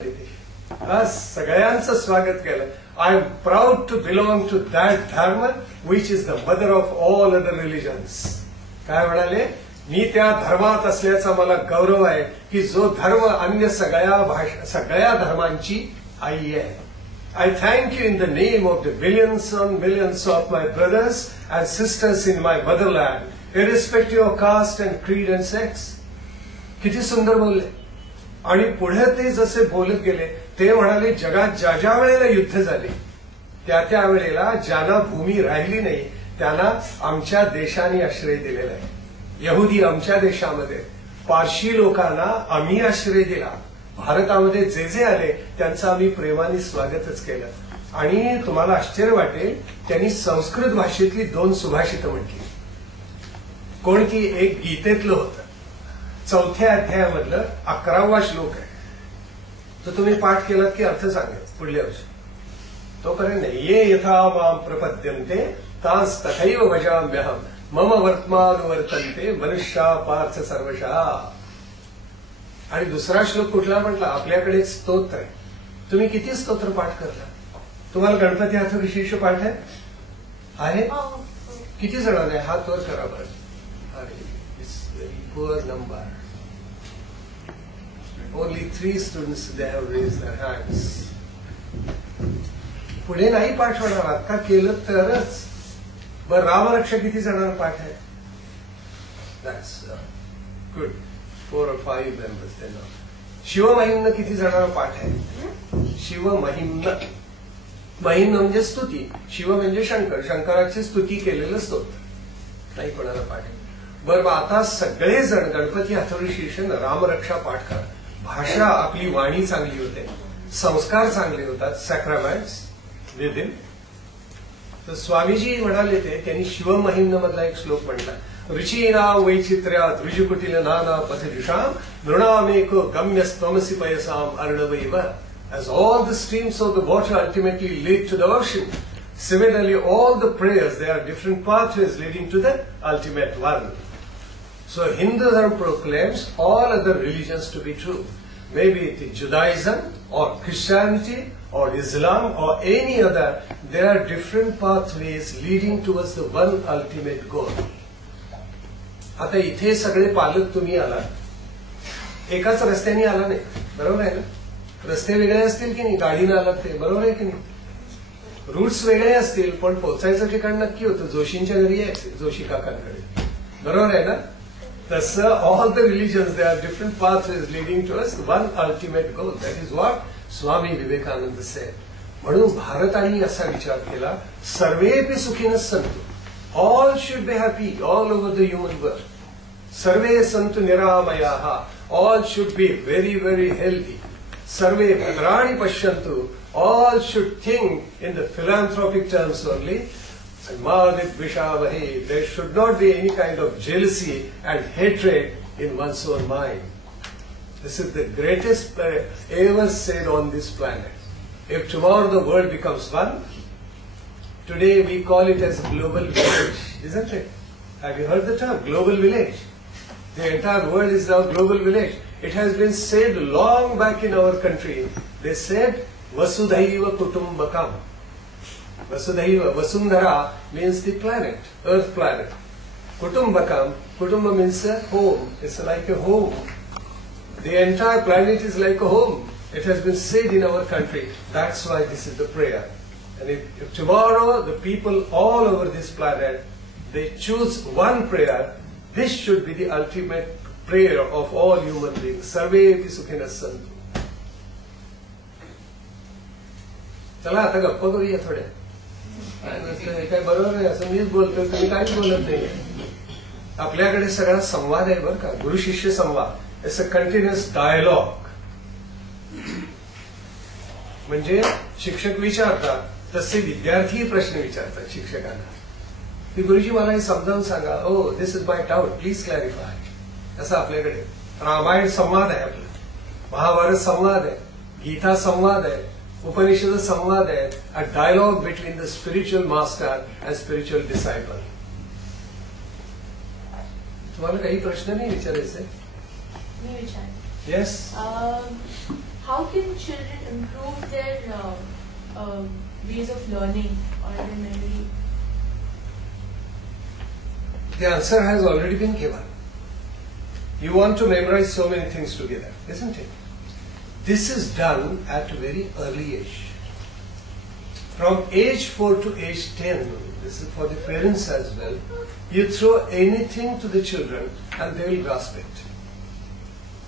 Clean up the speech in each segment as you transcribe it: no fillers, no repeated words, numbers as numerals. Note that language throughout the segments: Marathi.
आज सगळ्यांचं स्वागत केलं. I am proud to belong to that dharma which is the mother of all other religions. काय म्हणाले? मी त्या धर्मात असल्याचा मला गौरव आहे की जो धर्म अन्य सगळ्या धर्मांची आई आहे. I thank you in the name of the millions and millions of my brothers and sisters in my motherland, irrespective of caste and creed and sex. किती सुंदर बोलले. आणि पुढे ते जसे बोलत गेले ते म्हणाले जगात ज्या ज्या वेळेला युद्ध झाले त्या वेळेला ज्यांना भूमी राहिली नाही त्यांना आमच्या देशाने आश्रय दिलेला आहे. यहुदी आमच्या देशामध्ये, पारशी लोकांना आम्ही आश्रय दिला. भारतामध्ये जे जे आले त्यांचं आम्ही प्रेमाने स्वागतच केलं. आणि तुम्हाला आश्चर्य वाटेल त्यांनी संस्कृत भाषेतली 2 सुभाषितं म्हटली. कोणती? एक गीतेतलं होतं, 4थ्या अध्यायामधलं 11वा श्लोक आहे. तर तुम्ही पाठ केलात की अर्थ सांगेल पुढल्या वर्षी. तोपर्यंत ये यथा मां प्रपद्यन्ते तांस तथैव भजाम्यहम् मम वर्तमानुवर्तन्ते मनुष्या पार्थ सर्वशः. आणि दुसरा श्लोक कुठला म्हटला? आपल्याकडे स्तोत्र आहे. तुम्ही किती स्तोत्र पाठ करता? तुम्हाला गणपती अथर्वशीर्ष पाठ आहे? किती जणांना? हात वर करा बरं. अरे it's very poor number. Only 3 students they have raised their hands. पुढे नाही पाठ होणार. आता केलं तरच. बरं, रामरक्षा किती जणांना पाठ आहे? That's good. 4 or 5 members त्यांना. शिवमहिम्न किती जणांना पाठ आहे? शिवमहिम्न. महिम्न म्हणजे स्तुती, शिव म्हणजे शंकर, शंकराची स्तुती केलेलं स्तोत्र. नाही कोणाला पाठ आहे? बरं, आता सगळेजण गणपती अथर्वशीर्ष रामरक्षा पाठ करा. भाषा आपली वाणी चांगली होते, संस्कार चांगले होतात, सॅक्रामेंट्स विद इन. तर स्वामीजी म्हणाले त्यांनी शिवमहिम्न मधला एक श्लोक म्हटला. रुचीना वैचित्र्या द्विजकुटिल नाना पथजुषाम नृणामेको गम्यस्त्वमसि पयसाम अर्णवैव. As all the streams of the water ultimately lead to the ocean, similarly all the prayers, there are different pathways leading to the ultimate one. So Hindu Dharma proclaims all other religions to be true. Maybe it is Judaism or Christianity or Islam or any other, there are different pathways leading towards the one ultimate goal. आता इथे सगळे पालक तुम्ही आला, एकाच रस्त्याने आला नाही, बरोबर आहे ना? रस्ते वेगळे असतील की नाही? गाडीनं आलात ते, बरोबर आहे की नाही? रूट्स वेगळे असतील पण पोहोचायचं ठिकाण नक्की होतं. जोशींच्या घरी यायचे, जोशी काकांकडे, बरोबर आहे ना? तसं all the religions they are different pathways leading to us one ultimate goal. That is what Swami Vivekananda said. म्हणून भारताने असा विचार केला, सर्वेपि सुखिनः सन्तु. All should be happy all over the human world. Sarve santu niramayaha. All should be very, very healthy. Sarve bhadrani pashyantu. All should think in the philanthropic terms only. And madit vishavahe. There should not be any kind of jealousy and hatred in one's own mind. This is the greatest prayer ever said on this planet. If tomorrow the world becomes one, today we call it as a global village, isn't it? Have you heard the term global village? The entire world is now global village. It has been said long back in our country. They said Vasudhaiva Kutumbakam. Vasudhaiva, Vasundhara means the planet, earth planet. Kutumbakam, Kutumba means a home. It's like a home. The entire planet is like a home. It has been said in our country. That's why this is the prayer. And if tomorrow the people all over this planet, they choose one prayer, this should be the ultimate prayer of all human beings. Sarvepi sukhinas santu. चला आता गप्पा करूया थोड्या. काय बरोबर आहे असं मीच बोलतोय, तुम्ही काहीच बोलत नाही. आपल्याकडे सगळा संवाद आहे बरं का, गुरु शिष्य संवाद. It's a continuous dialogue. म्हणजे शिक्षक विचारतात तसे विद्यार्थी प्रश्न विचारतात शिक्षकांना की गुरुजी मला हे समजावून सांगा. Oh this is my doubt, please clarify. असं आपल्याकडे रामायण संवाद आहे, आपला महाभारत संवाद आहे, गीता संवाद आहे, उपनिषद संवाद आहे. A dialogue between the spiritual master and spiritual disciple. तुम्हाला काही प्रश्न नाही विचारायचे? Yes. how can children improve their ways of learning or their memory? The answer has already been given. You want to memorize so many things together, isn't it? This is done at a very early age. From age 4 to age 10, this is for the parents as well, you throw anything to the children and they will grasp it.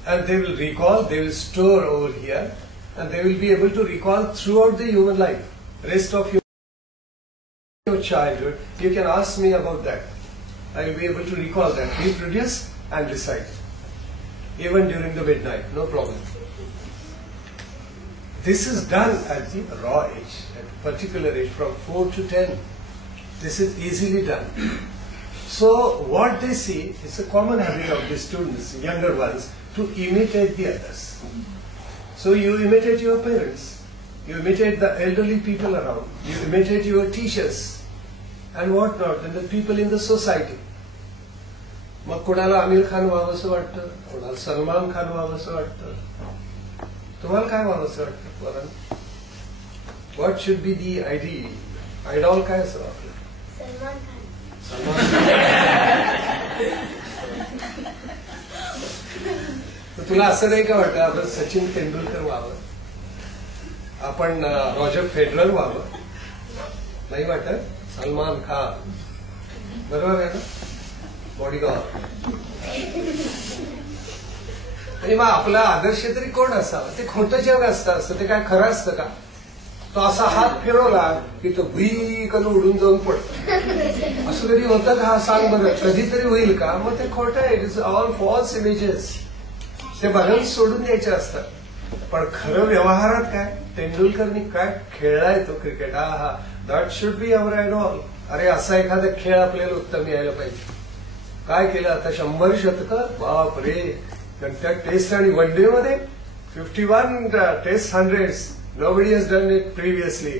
And they will recall, they will store over here, and they will be able to recall throughout the human life. Rest of your childhood, you can ask me about that. I will be able to recall that, reproduce and recite. Even during the midnight, no problem. This is done at the raw age, at a particular age, from 4 to 10. This is easily done. So what they see, it's a common habit of the students, younger ones, to imitate the others. So you imitate your parents, you imitate the elderly people around, you imitate your teachers, and what not, and the people in the society. मग कोणाला आमिर खान व्हावं असं वाटतं, कोणाला सलमान खान व्हावं असं वाटतं. तुम्हाला काय व्हावं असं वाटतं पोरांना? What should be the idol काय असं आपलं? सलमान खान. तुला असं नाही का वाटतं आपण सचिन तेंडुलकर व्हावं, आपण रॉजर फेडरर व्हावं? नाही वाटत? सलमान खान बरोबर आहे ना? बॉडीगार्ड. आणि मग आपला आदर्श तरी कोण असावं? ते खोटं जग असतं, ते काय खरं असतं का? तो असा हात फिरवला की तो भुई करून उडून जाऊन पडतो. असं कधी होतं का? सांग बरं, कधीतरी होईल का? मग ते खोटं आहे. It is all false images. ते बघून सोडून द्यायचे असतात. पण खरं व्यवहारात काय? तेंडुलकरनी काय खेळलाय तो क्रिकेट, हा that should be our idol. अरे असा एखादा खेळ आपल्याला उत्तम यायला पाहिजे. काय केलं आता? 100 शतकं, बाप रे. त्या टेस्ट आणि वन डे मध्ये 51 taste 100s. Nobody has done it previously.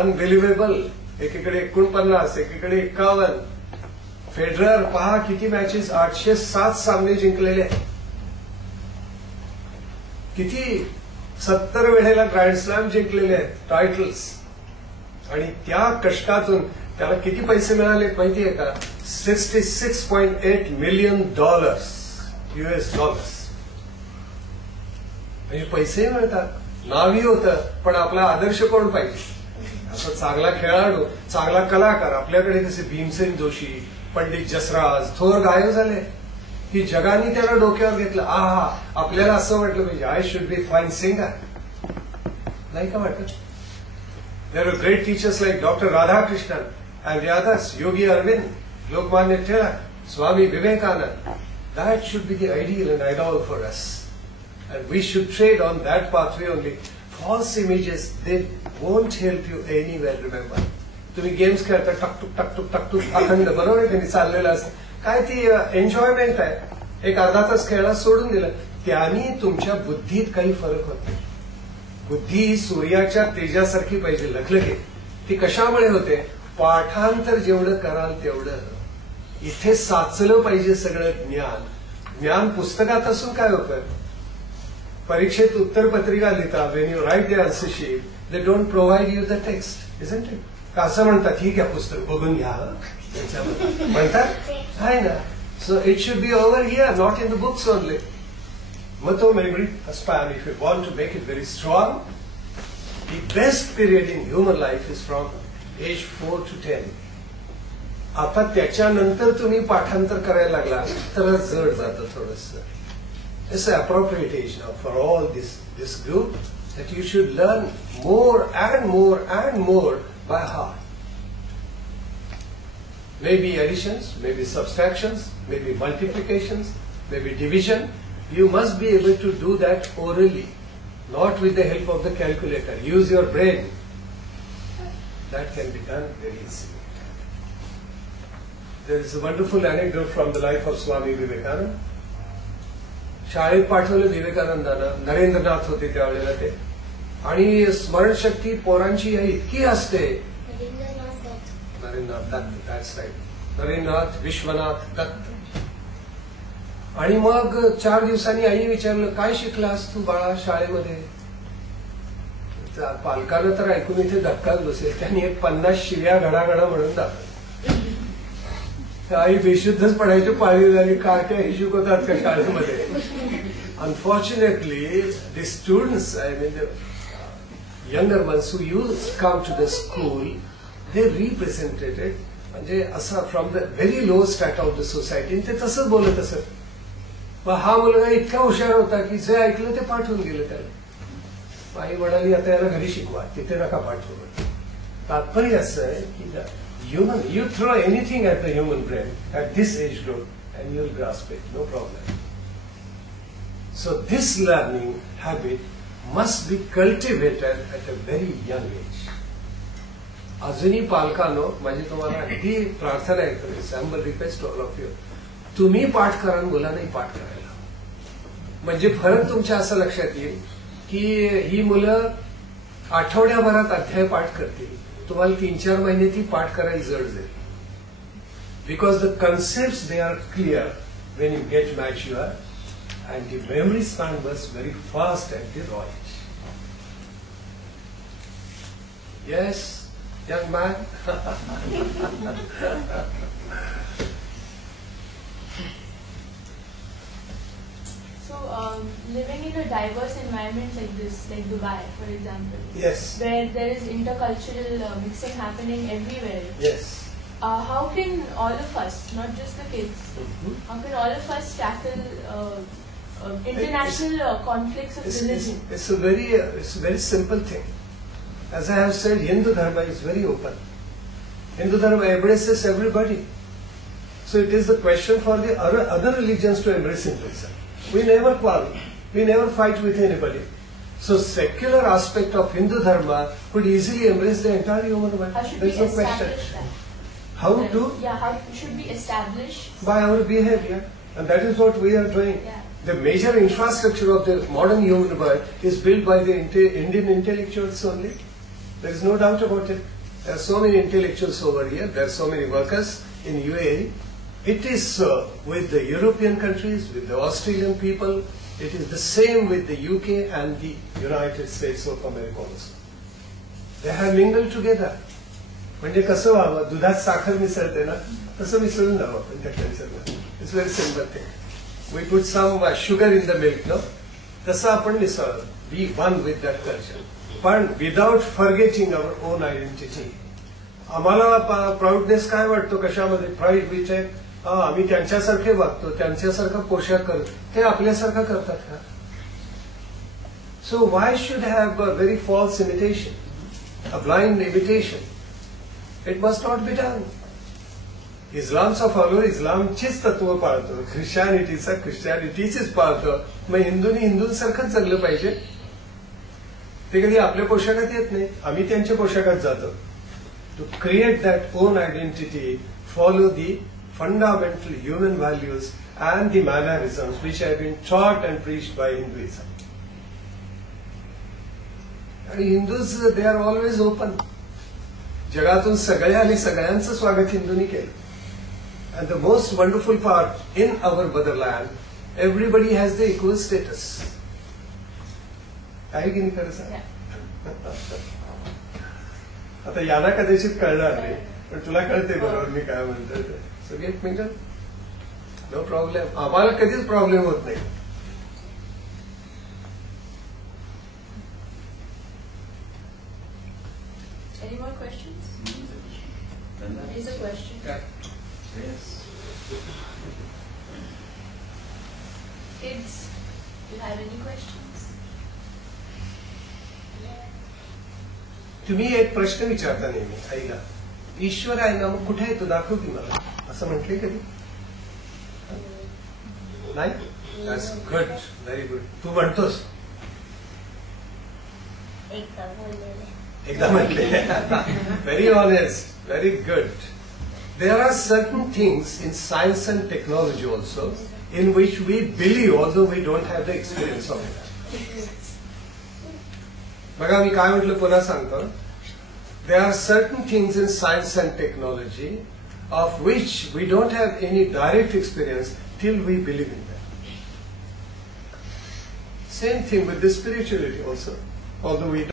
Unbelievable. एकीकडे 49, एकीकडे 51. फेडरर पहा किती मॅचेस, 807 सामने जिंकलेले. किती 70 वेळेला ग्रँड स्लॅम जिंकलेले आहेत, टायटल्स. आणि त्या कष्टातून त्याला किती पैसे मिळाले माहितीये का? $66.8 million US डॉलर्स. म्हणजे पैसेही मिळतात, नावही होतं. पण आपला आदर्श कोण पाहिजे? असं चांगला खेळाडू, चांगला कलाकार. आपल्याकडे कसे भीमसेन जोशी, पंडित जसराज, थोर गायक झाले की जगाने त्याला डोक्यावर घेतलं. आपल्याला असं म्हटलं पाहिजे, I should be fine singer. नाही का वाटत? There are great teachers like doctor Radhakrishnan and the others, Yogi Aurobindo, Lokmanya Tilak, Swami Vivekananda. That should be the ideal and idol for us. And we should trade on that pathway only. False images, they won't help you anywhere, remember. तुम्ही गेम्स खेळता, टकटुक टकटुक टकटुक अखंड, बरोबर आहे, त्यांनी चाललेलं असतं. काय ती एन्जॉयमेंट आहे. एक अर्धा तास खेळला, सोडून दिलं. त्यांनी तुमच्या बुद्धीत काही फरक होत नाही. बुद्धी ही सूर्याच्या तेजासारखी पाहिजे, लखलखे. ती कशामुळे होते? पाठांतर जेवढं कराल तेवढं. इथे साचलं पाहिजे सगळं ज्ञान. ज्ञान पुस्तकात असून काय होतं? परीक्षेत उत्तरपत्रिका लिहिता, Wien you write the answer sheet, they don't provide you the text, isn't it? का असं म्हणतात, ठीक आहे पुस्तक बघून घ्या म्हणतात? आहे ना. So it should be over here, not in the books only. मग तो memory span, if you want to make it very strong, the best period in human life is from age 4 to 10. आता त्याच्यानंतर तुम्ही पाठांतर करायला लागला तर जड जातं थोडंसं. It's appropriate age now for all this group that you should learn more and more and more by heart. Maybe additions, maybe subtractions, maybe multiplications, maybe division. You must be able to do that orally, not with the help of the calculator. Use your brain. That can be done very easily. There is a wonderful anecdote from the life of Swami Vivekananda. शाळेत पाठवलं विवेकानंदानं, नरेंद्रनाथ होते त्यावेळेला ते, आणि स्मरणशक्ती पोरांची इतकी असते. Narendranath Datta, that's right, Narendranath Vishwanath Datta. आणि मग 4 दिवसांनी आई विचारलं, काय शिकलास तू बाळा शाळेमध्ये? पालकांना तर ऐकून इथे धक्काच बसेल. त्यांनी एक 50 शिव्या घडाघडा म्हणून दाखवल्या. आई बेशुद्धच पडायची पाळी झाली. काय काय हे शिकवतात का शाळेमध्ये? Unfortunately, the students, I mean the younger ones who used to come to the school, they represented it. म्हणजे असं from the very low strata of the society ते तसंच बोलत असत. मग हा मुलगा इतका हुशार होता की जे ऐकलं ते पाठवून गेलं त्याला. आई म्हणाली आता याला घरी शिकवा, तिथे नका पाठवू. तात्पर्य असं आहे की human, you throw anything at the human brain at this age group and you will grasp it, no problem. So this learning habit must be cultivated at a very young age. अजूनही पालकांनो, माझी तुम्हाला अगदी प्रार्थना आहे, sample request to all of you, तुम्ही पाठ करा आणि मुलांनाही पाठ करायला. म्हणजे फरक तुमच्या असं लक्षात येईल की ही मुलं आठवड्याभरात अध्याय पाठ करतील, तुम्हाला 3-4 महिने ती पाठ करायला जड जाईल. Because the concept they are clear Wien you get mature. And the memory span was very fast at the raw age. Yes, young man? So, living in a diverse environment like this, like Dubai, for example, Yes. where there is intercultural mixing happening everywhere, Yes. how can all of us, not just the kids, how can all of us tackle international conflicts of religion? It's a very simple thing. As I have said, Hindu Dharma is very open. Hindu Dharma embraces everybody. So it is the question for the other religions to embrace Hinduism. We never quarrel. We never fight with anybody. So secular aspect of Hindu Dharma could easily embrace the entire human world. How should There is we no question. establish that? How to? Yeah, how should we establish? By our behavior. And that is what we are doing. Yeah. The major infrastructure of the modern human world is built by the Indian intellectuals only. There is no doubt about it. There are so many intellectuals over here. There are so many workers in UAE. It is with the European countries, with the Australian people. It is the same with the UK and the United States of America also. They have mingled together. म्हणजे कसं व्हावं, दुधात साखर मिसळते ना, तसं मिसळून जावं आपण त्या कल्चरला. It's very simple thing. We put some sugar in the milk, no? तसं आपण मिसळ, be one with that culture. पण without forgetting our own identity. आम्हाला प्राऊडनेस काय वाटतो कशामध्ये? प्राईड विच आहे, आम्ही त्यांच्यासारखे वागतो, त्यांच्यासारखा पोशाख करतो. ते आपल्यासारखा करतात का? So why should have a very false imitation, a blind imitation? It must not be done. इस्लामचा फॉलोअर इस्लामचीच तत्व पाळतो, ख्रिश्चॅनिटीचा ख्रिश्चॅनिटीचीच पाळतो. मग हिंदूंनी हिंदूंसारखंच जगलं पाहिजे. ते कधी आपल्या पोशाखात येत नाही, आम्ही त्यांच्या पोशाखात जातो. To create that own identity, follow the fundamental human values and the mannerisms which have been taught and preached by Hinduism. आणि Hindus they are always open. जगातून सगळ्या आणि सगळ्यांचं स्वागत हिंदूंनी केलं. And the most wonderful part, in our motherland, everybody has the equal status. आहे की नाही खरं सांग? आता यांना कदाचित कळणार नाही, पण तुला कळते बरोबर मी काय म्हणतोय ते. So get mingle, no problem. आम्हाला कधीच प्रॉब्लेम होत नाही. Any more questions? There is a question. Yes. Kids, do you have any questions? तुम्ही एक प्रश्न विचारता नेहमी आईला, ईश्वर आहे ना, मग कुठे आहे तो, दाखव की मला, असं म्हटले कधी? नाही? That's good, very good. तू म्हणतोस? एकदा म्हटले. Very honest, very good. There are certain things in science and technology also in which we believe although we don't have the experience of it. बघा मी काय म्हटलं पुन्हा सांगतो. There are certain things in science and technology of which we don't have any direct experience till we believe in them. Same thing with the spirituality also, although we